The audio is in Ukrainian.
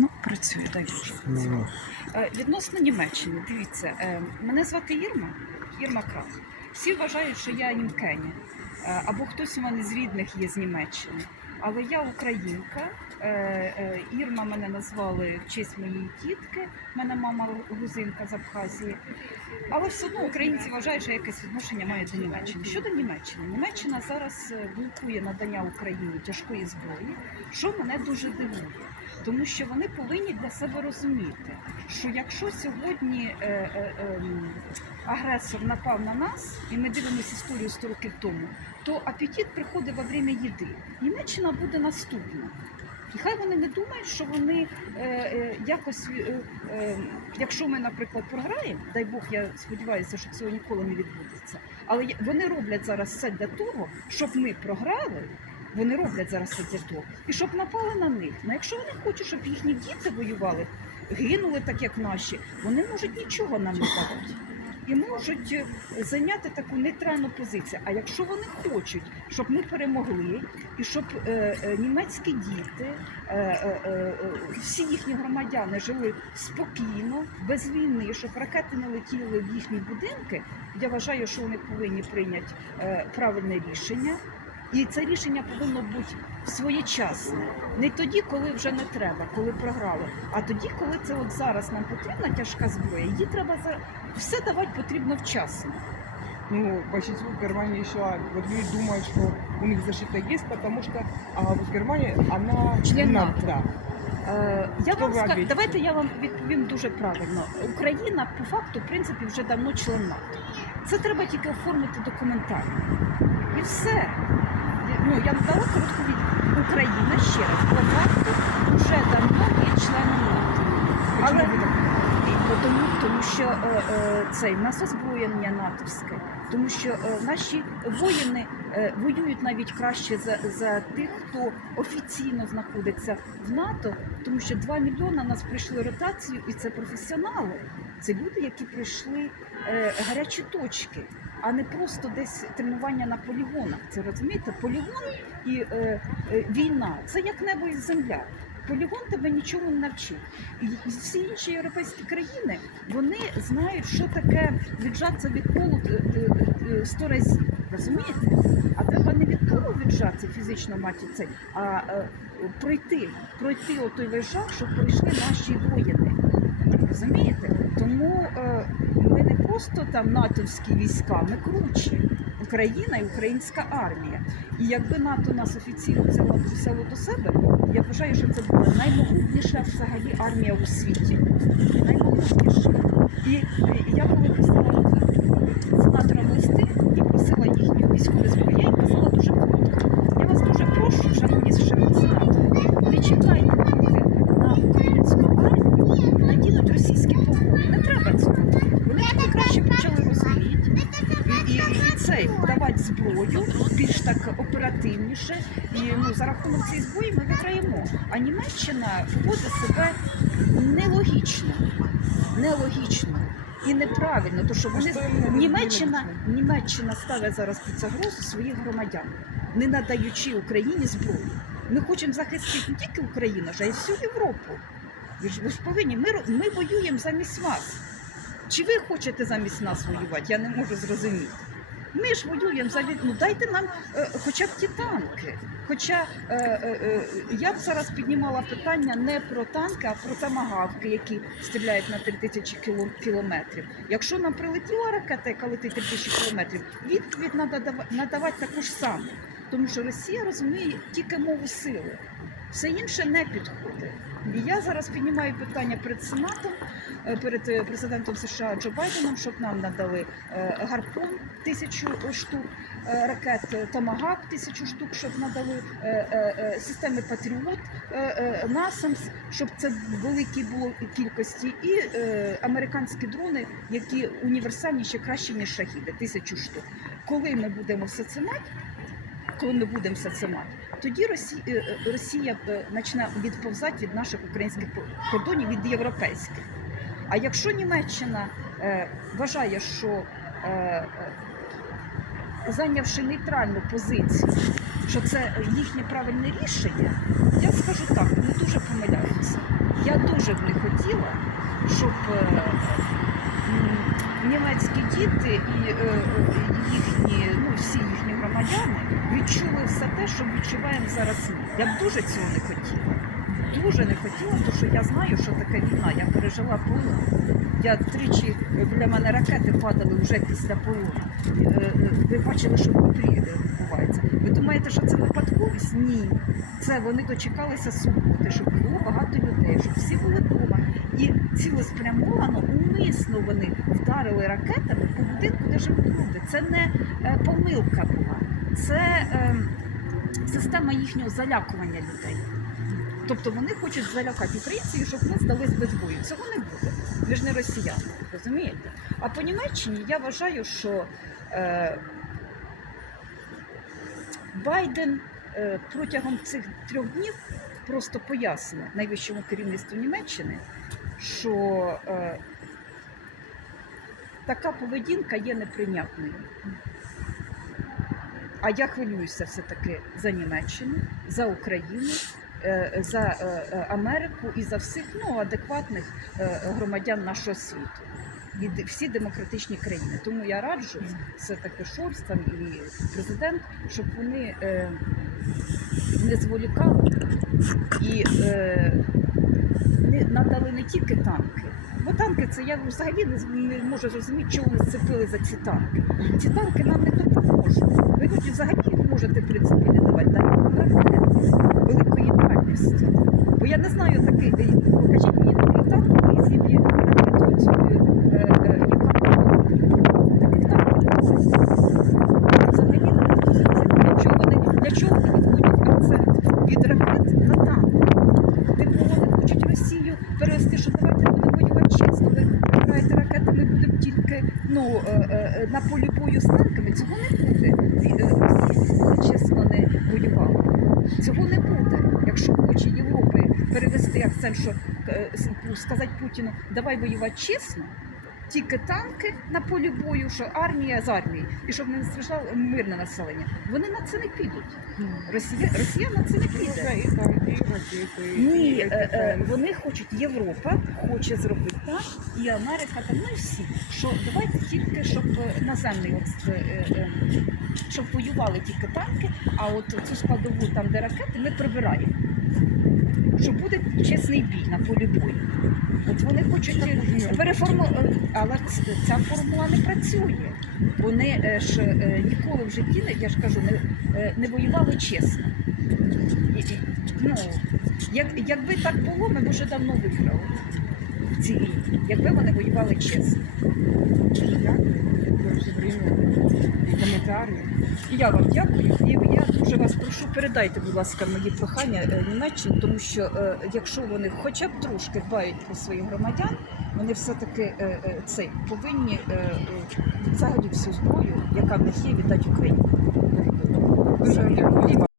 Ну, працює, дай Боже. Ну, Е, Відносно Німеччини, дивіться, е, мене звати Ірма, Ірма Крак. Всі вважають, що я німкеня, е, або хтось у мене з рідних є з Німеччини. Але я українка. Ірма мене назвали в честь моєї тітки. Мене мама грузинка з Абхазії. Але все одно українці вважають, що якесь відношення має до Німеччини. Щодо Німеччини, Німеччина зараз блокує надання Україні тяжкої зброї, що мене дуже дивує. Тому що вони повинні для себе розуміти, що якщо сьогодні е, е, ем, агресор напав на нас, і ми дивимося історію 100 років тому, то апетит приходить во время їди. Німеччина буде наступна. І хай вони не думають, що вони е, е, якось, е, е, якщо ми, наприклад, програємо, дай Бог, я сподіваюся, що цього ніколи не відбудеться. Але вони роблять зараз все для того, щоб ми програли. Вони роблять зараз для того, і щоб напали на них. Ну якщо вони хочуть, щоб їхні діти воювали, гинули так, як наші, вони можуть нічого нам не давати. І можуть е, зайняти таку нейтральну позицію. А якщо вони хочуть, щоб ми перемогли, і щоб е, е, німецькі діти, е, е, е, всі їхні громадяни жили спокійно, без війни, щоб ракети не летіли в їхні будинки, я вважаю, що вони повинні прийняти е, правильне рішення. І це рішення повинно бути своєчасне. Не тоді, коли вже не треба, коли програли, а тоді, коли це от зараз нам потрібна тяжка зброя, її треба за все давати потрібно вчасно. ну, большинство в Германии еще, вот люди думают, что у них защита есть, потому что а, вот Германия, она... Член НАТО. Да. Е, я Що вам ви ска... обіцяєте? давайте я вам відповім дуже правильно. Україна по факту, в принципі, вже давно член НАТО. Це треба тільки оформити документально. І все. Ну, я надала коротку відповідь. Україна ще раз по факту вже давно є членом НАТО. Але тому, тому що е, е, цей в нас озброєння натовське, тому що е, наші воїни е, воюють навіть краще за, за тих, хто офіційно знаходиться в НАТО, тому що 2 мільйони нас прийшли ротацію, і це професіонали. Це люди, які пройшли е, гарячі точки, а не просто десь тренування на полігонах. Це розумієте, полігон і е, е, війна це як небо і земля. Полігон тебе нічого не навчить. І всі інші європейські країни вони знають, що таке віджатися від полу е, е, е, сто разів. Розумієте? А треба не від полу віджатися фізично мати цей, а е, пройти, пройти отой весь щоб пройшли наші воїни. Розумієте? Тому е, просто там натовські війська, ми круче. Україна і українська армія. І якби НАТО нас офіційно взяло, взяло до себе, я вважаю, що це була наймогутніша взагалі армія у світі. Наймогутніша. І, і я коли писала сенаторам листи і просила їхніх військових більш так оперативніше. І ну за рахунок цієї зброї ми виграємо. А Німеччина поводить себе нелогічно, нелогічно. І неправильно, то що вони Німеччина. Німеччина ставить зараз під загрозу своїх громадян, не надаючи Україні зброю. Ми хочемо захистити не тільки Україну, а й всю Європу. Ви ж ви ж повинні. Ми, ми воюємо замість вас. Чи ви хочете замість нас воювати? Я не можу зрозуміти. Ми ж воюємо за від... ну дайте нам е, хоча б ті танки. Хоча е, е, е, я б зараз піднімала питання не про танки, а про тамагавки, які стріляють на 3000 кіло, кілометрів. Якщо нам прилетіла ракета, яка летить 3000 кілометрів, відповідь треба надавати таку ж саму. Тому що Росія розуміє тільки мову сили. Все інше не підходить. І я зараз піднімаю питання перед Сенатом, е, перед е, президентом США Джо Байденом, щоб нам надали е, гарпун тисячу штук, ракет Томагав тисячу штук, щоб надали системи Патріот е, щоб це великі було кількості, і американські дрони, які універсальні ще краще ніж шахіди, тисячу штук. Коли ми будемо все це мати, коли ми будемо все це мати, тоді Росія, Росія е, почне відповзати від наших українських кордонів від європейських. А якщо Німеччина е, вважає, що е, е, зайнявши нейтральну позицію, що це їхнє правильне рішення, я скажу так, вони дуже помиляються. Я дуже б не хотіла, щоб е, німецькі діти і е, е, їхні, ну всі їхні громадяни відчули все те, що відчуваємо зараз. Я б дуже цього не хотіла. Дуже не хотіла, тому що я знаю, що таке війна. Я пережила полон. Я тричі біля мене ракети падали вже після полону. Е, е, Ви бачили, що в Дніпрі е, відбувається. Ви думаєте, що це випадковість? Ні. Це вони дочекалися суботи, щоб було багато людей, щоб всі були вдома. І цілеспрямовано, умисно вони вдарили ракетами по будинку, де живуть люди. Це не е, помилка була, це е, система їхнього залякування людей. Тобто вони хочуть залякати українців, щоб ми здались без бою. Цього не буде. Ви ж не росіяни, розумієте? А по Німеччині я вважаю, що е, Байден е, протягом цих трьох днів просто пояснив найвищому керівництву Німеччини, що е, така поведінка є неприйнятною. А я хвилююся все-таки за Німеччину, за Україну, е, за е, е, Америку і за всіх ну, адекватних громадян нашого світу. І всі демократичні країни. Тому я раджу все-таки Шольц там і президент, щоб вони не зволікали і не надали не тільки танки. Бо танки це я взагалі не, можу зрозуміти, чому ми зцепили за ці танки. Ці танки нам не допоможуть. Ви хоч взагалі можете в принципі не давати, ракети великої дальності. Бо я не знаю такий, е, покажіть мені такий танк, який зіб'є ракету цю, е, таких танків немає. Я взагалі не можу зрозуміти, для чого вони, для чого вони відводять акцент від ракет на танк. Типу вони хочуть Росію перевести, що давайте будемо воювати чесно. Ви граєте ракети, ми будемо тільки ну, е, е, танками. Цього не буде. Росія чесно не воювала. Цього не буде. Якщо хоче Європи перевести акцент, що е, сказати Путіну, давай воювати чесно. Тільки танки на полі бою, що армія з армії, і щоб не страждало мирне населення. Вони на це не підуть. Росія, Росія на це не піде. І ракети, Ні, е, е, вони хочуть, Європа хоче зробити так, і Америка там, ну і всі, що давайте тільки, щоб наземний, е, е, щоб воювали тільки танки, а от цю складову там, де ракети, ми прибираємо. Що буде чесний бій на полі бою. От вони хочуть е, переформу, е, але ця формула не працює. Вони е, ж ніколи в житті, я ж кажу, не, не воювали чесно. Ну, як, якби так було, ми б вже давно виграли в цій війні, якби вони воювали чесно. Дякую ваше і коментарі. І я вам дякую. І я дуже вас прошу, передайте, будь ласка, мої прохання е, Німеччині, тому що е, якщо вони хоча б трошки дбають про своїх громадян, вони все-таки е, цей повинні взагалі всю зброю, яка в них є, віддати Україні. Дуже дякую.